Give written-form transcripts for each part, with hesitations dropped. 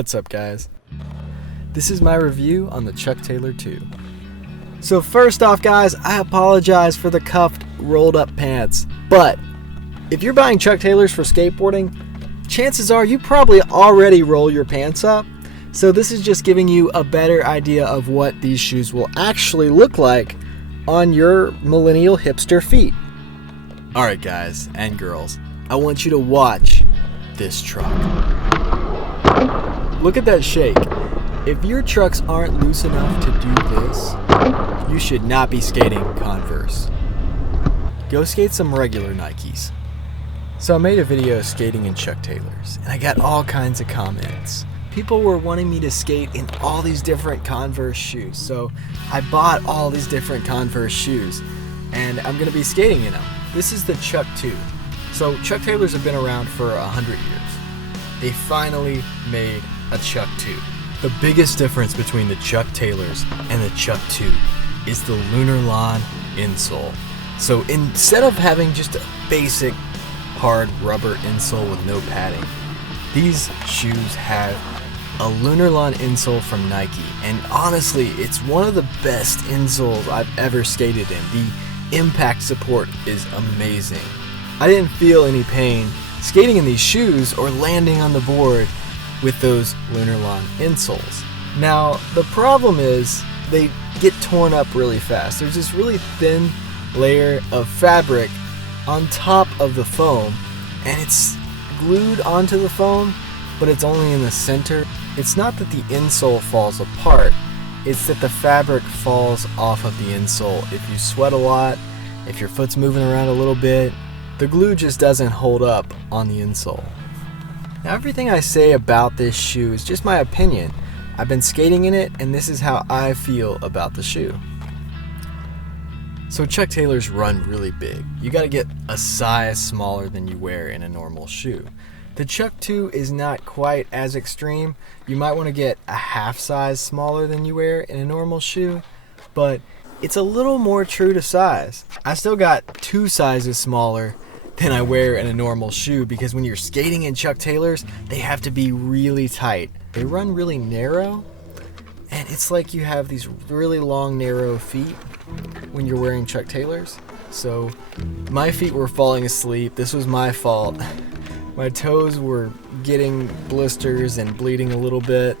What's up, guys? This is my review on the Chuck Taylor 2. So first off, guys, I apologize for the cuffed, rolled up pants, but if you're buying Chuck Taylors for skateboarding, chances are you probably already roll your pants up. So this is just giving you a better idea of what these shoes will actually look like on your millennial hipster feet. Alright, guys and girls, I want you to watch this truck. Look at that shake. If your trucks aren't loose enough to do this, you should not be skating Converse. Go skate some regular Nikes. So I made a video skating in Chuck Taylors, and I got all kinds of comments. People were wanting me to skate in all these different Converse shoes, so I bought all these different Converse shoes, and I'm going to be skating in them. This is the Chuck 2. So Chuck Taylors have been around for 100 years. They finally made a Chuck 2. The biggest difference between the Chuck Taylors and the Chuck 2 is the lunar lawn insole. So instead of having just a basic hard rubber insole with no padding, these shoes have a lunar lawn insole from Nike, and honestly, it's one of the best insoles I've ever skated in. The impact support is amazing. I didn't feel any pain skating in these shoes or landing on the board with those lunar lawn insoles. Now, the problem is they get torn up really fast. There's this really thin layer of fabric on top of the foam, and it's glued onto the foam, but it's only in the center. It's not that the insole falls apart, it's that the fabric falls off of the insole. If you sweat a lot, if your foot's moving around a little bit, the glue just doesn't hold up on the insole. Now, everything I say about this shoe is just my opinion. I've been skating in it, and this is how I feel about the shoe. So Chuck Taylors run really big. You gotta get a size smaller than you wear in a normal shoe. The Chuck 2 is not quite as extreme. You might want to get a half size smaller than you wear in a normal shoe, but it's a little more true to size. I still got 2 sizes smaller than I wear in a normal shoe, because when you're skating in Chuck Taylors, they have to be really tight. They run really narrow, and it's like you have these really long, narrow feet when you're wearing Chuck Taylors. So my feet were falling asleep. This was my fault. My toes were getting blisters and bleeding a little bit,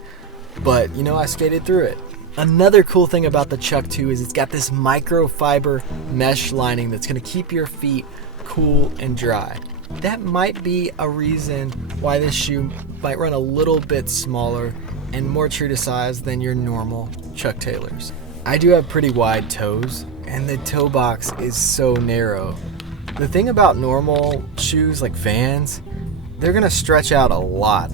but I skated through it. Another cool thing about the Chuck 2 is it's got this microfiber mesh lining that's going to keep your feet cool and dry. That might be a reason why this shoe might run a little bit smaller and more true to size than your normal Chuck Taylors. I do have pretty wide toes, and the toe box is so narrow. The thing about normal shoes like Vans, they're gonna stretch out a lot.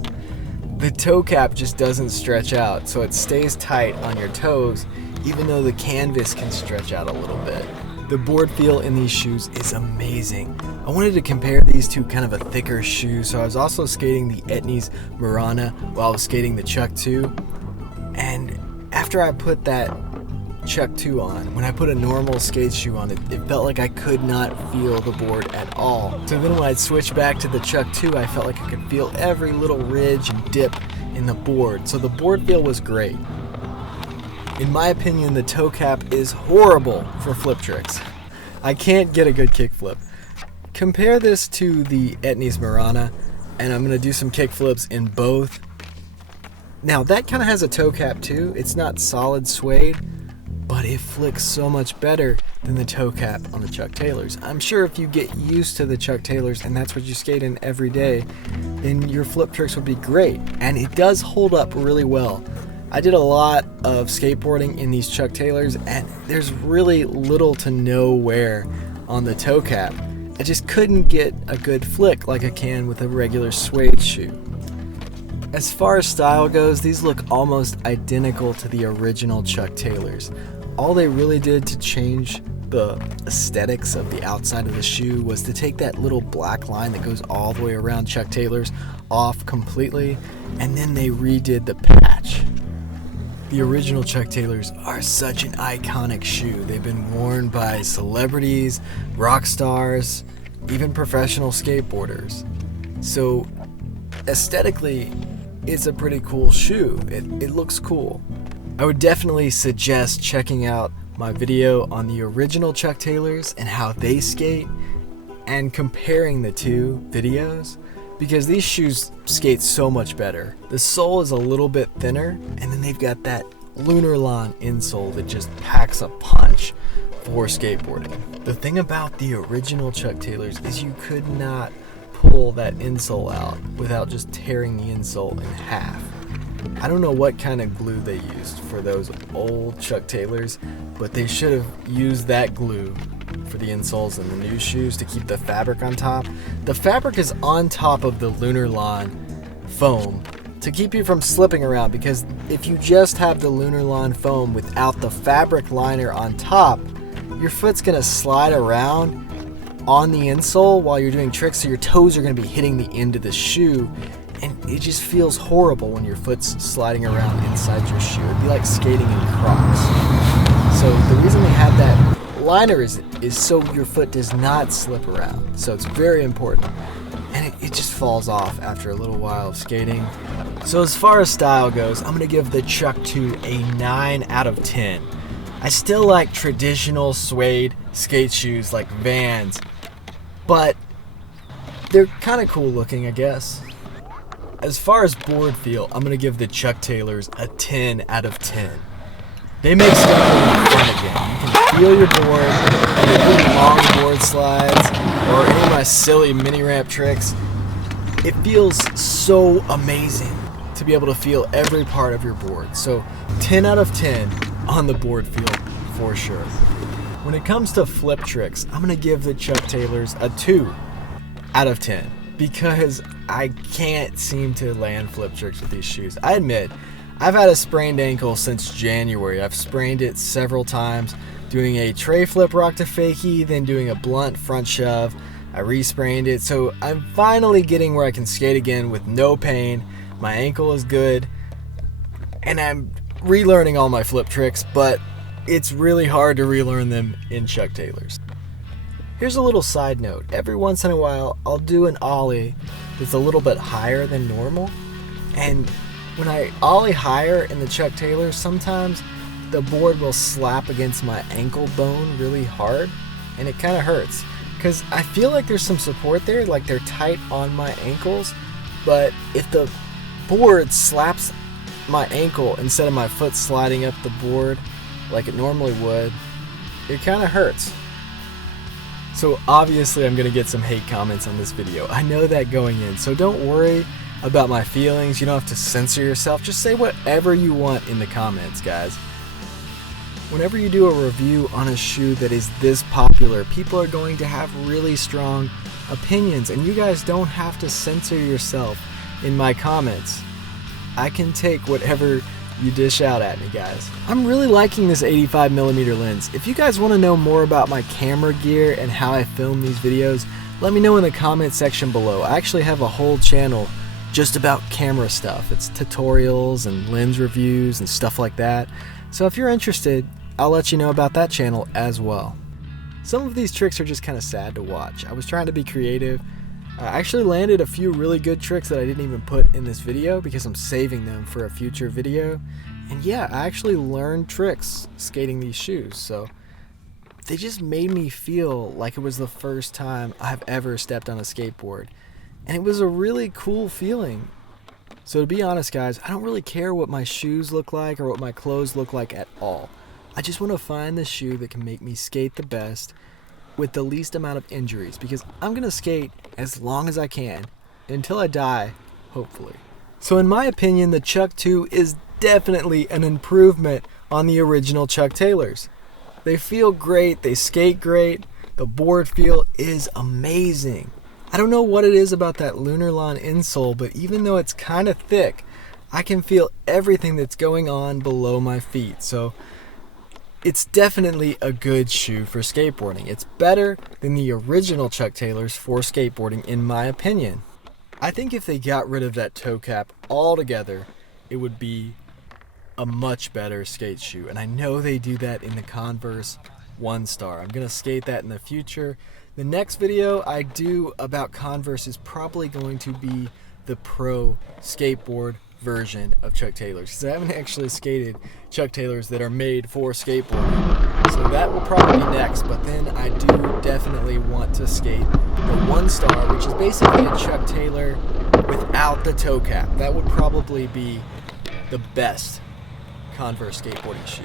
The toe cap just doesn't stretch out, so it stays tight on your toes, even though the canvas can stretch out a little bit. The board feel in these shoes is amazing. I wanted to compare these to kind of a thicker shoe, so I was also skating the Etnies Marana while I was skating the Chuck 2. And after I put that Chuck 2 on, when I put a normal skate shoe on, it felt like I could not feel the board at all. So then when I'd switch back to the Chuck 2, I felt like I could feel every little ridge and dip in the board. So the board feel was great. In my opinion, the toe cap is horrible for flip tricks. I can't get a good kick flip. Compare this to the Etnies Marana, and I'm going to do some kick flips in both. Now that kind of has a toe cap too. It's not solid suede, but it flicks so much better than the toe cap on the Chuck Taylors. I'm sure if you get used to the Chuck Taylors and that's what you skate in every day, then your flip tricks would be great. And it does hold up really well. I did a lot of skateboarding in these Chuck Taylors, and there's really little to no wear on the toe cap. I just couldn't get a good flick like I can with a regular suede shoe. As far as style goes, these look almost identical to the original Chuck Taylors. All they really did to change the aesthetics of the outside of the shoe was to take that little black line that goes all the way around Chuck Taylors off completely, and then they redid the patch. The original Chuck Taylors are such an iconic shoe. They've been worn by celebrities, rock stars, even professional skateboarders. So aesthetically, it's a pretty cool shoe. It looks cool. I would definitely suggest checking out my video on the original Chuck Taylors and how they skate and comparing the two videos, because these shoes skate so much better. The sole is a little bit thinner, and then they've got that lunar lawn insole that just packs a punch for skateboarding. The thing about the original Chuck Taylors is you could not pull that insole out without just tearing the insole in half. I don't know what kind of glue they used for those old Chuck Taylors, but they should have used that glue for the insoles and the new shoes to keep the fabric on top. The fabric is on top of the lunar lawn foam to keep you from slipping around, because if you just have the lunar lawn foam without the fabric liner on top, your foot's gonna slide around on the insole while you're doing tricks, so your toes are gonna be hitting the end of the shoe, and it just feels horrible when your foot's sliding around inside your shoe. It'd be like skating in Crocs. So the reason they have that liner is so your foot does not slip around. So it's very important. And it just falls off after a little while of skating. So as far as style goes, I'm gonna give the Chuck 2 a 9 out of 10. I still like traditional suede skate shoes like Vans, but they're kind of cool looking, I guess. As far as board feel, I'm gonna give the Chuck Taylors a 10 out of 10. They make skateboarding fun again. You can feel your board, and you're doing long board slides, or any of my silly mini ramp tricks. It feels so amazing to be able to feel every part of your board. So 10 out of 10 on the board feel for sure. When it comes to flip tricks, I'm gonna give the Chuck Taylors a 2 out of 10 because I can't seem to land flip tricks with these shoes. I admit, I've had a sprained ankle since January. I've sprained it several times, doing a tray flip rock to fakie, then doing a blunt front shove. I re-sprained it, so I'm finally getting where I can skate again with no pain. My ankle is good, and I'm relearning all my flip tricks, but it's really hard to relearn them in Chuck Taylors. Here's a little side note. Every once in a while, I'll do an ollie that's a little bit higher than normal, and when I ollie higher in the Chuck Taylors, sometimes the board will slap against my ankle bone really hard, and it kind of hurts because I feel like there's some support there, like they're tight on my ankles, but if the board slaps my ankle instead of my foot sliding up the board like it normally would, it kind of hurts. So obviously I'm gonna get some hate comments on this video. I know that going in, so don't worry about my feelings. You don't have to censor yourself. Just say whatever you want in the comments, guys. Whenever you do a review on a shoe that is this popular, people are going to have really strong opinions, and you guys don't have to censor yourself in my comments. I can take whatever you dish out at me, guys. I'm really liking this 85mm lens. If you guys want to know more about my camera gear and how I film these videos, let me know in the comment section below. I actually have a whole channel just about camera stuff. It's tutorials and lens reviews and stuff like that. So if you're interested, I'll let you know about that channel as well. Some of these tricks are just kind of sad to watch. I was trying to be creative. I actually landed a few really good tricks that I didn't even put in this video because I'm saving them for a future video. And yeah, I actually learned tricks skating these shoes. So they just made me feel like it was the first time I've ever stepped on a skateboard. And it was a really cool feeling. So to be honest, guys, I don't really care what my shoes look like or what my clothes look like at all. I just want to find the shoe that can make me skate the best with the least amount of injuries, because I'm going to skate as long as I can until I die, hopefully. So in my opinion, the Chuck 2 is definitely an improvement on the original Chuck Taylors. They feel great, they skate great, the board feel is amazing. I don't know what it is about that Lunar Lawn insole, but even though it's kind of thick, I can feel everything that's going on below my feet. So it's definitely a good shoe for skateboarding. It's better than the original Chuck Taylors for skateboarding, in my opinion. I think if they got rid of that toe cap altogether, it would be a much better skate shoe. And I know they do that in the Converse 1 Star. I'm going to skate that in the future. The next video I do about Converse is probably going to be the Pro Skateboard version of Chuck Taylors, because I haven't actually skated Chuck Taylors that are made for skateboarding. So that will probably be next, but then I do definitely want to skate the 1 Star, which is basically a Chuck Taylor without the toe cap. That would probably be the best Converse skateboarding shoe.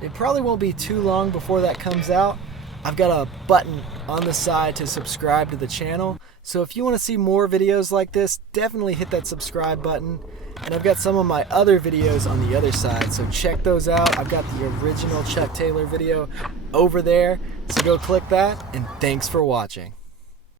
It probably won't be too long before that comes out. I've got a button on the side to subscribe to the channel, so if you want to see more videos like this, definitely hit that subscribe button. And I've got some of my other videos on the other side, so check those out. I've got the original Chuck Taylor video over there, so go click that, and thanks for watching.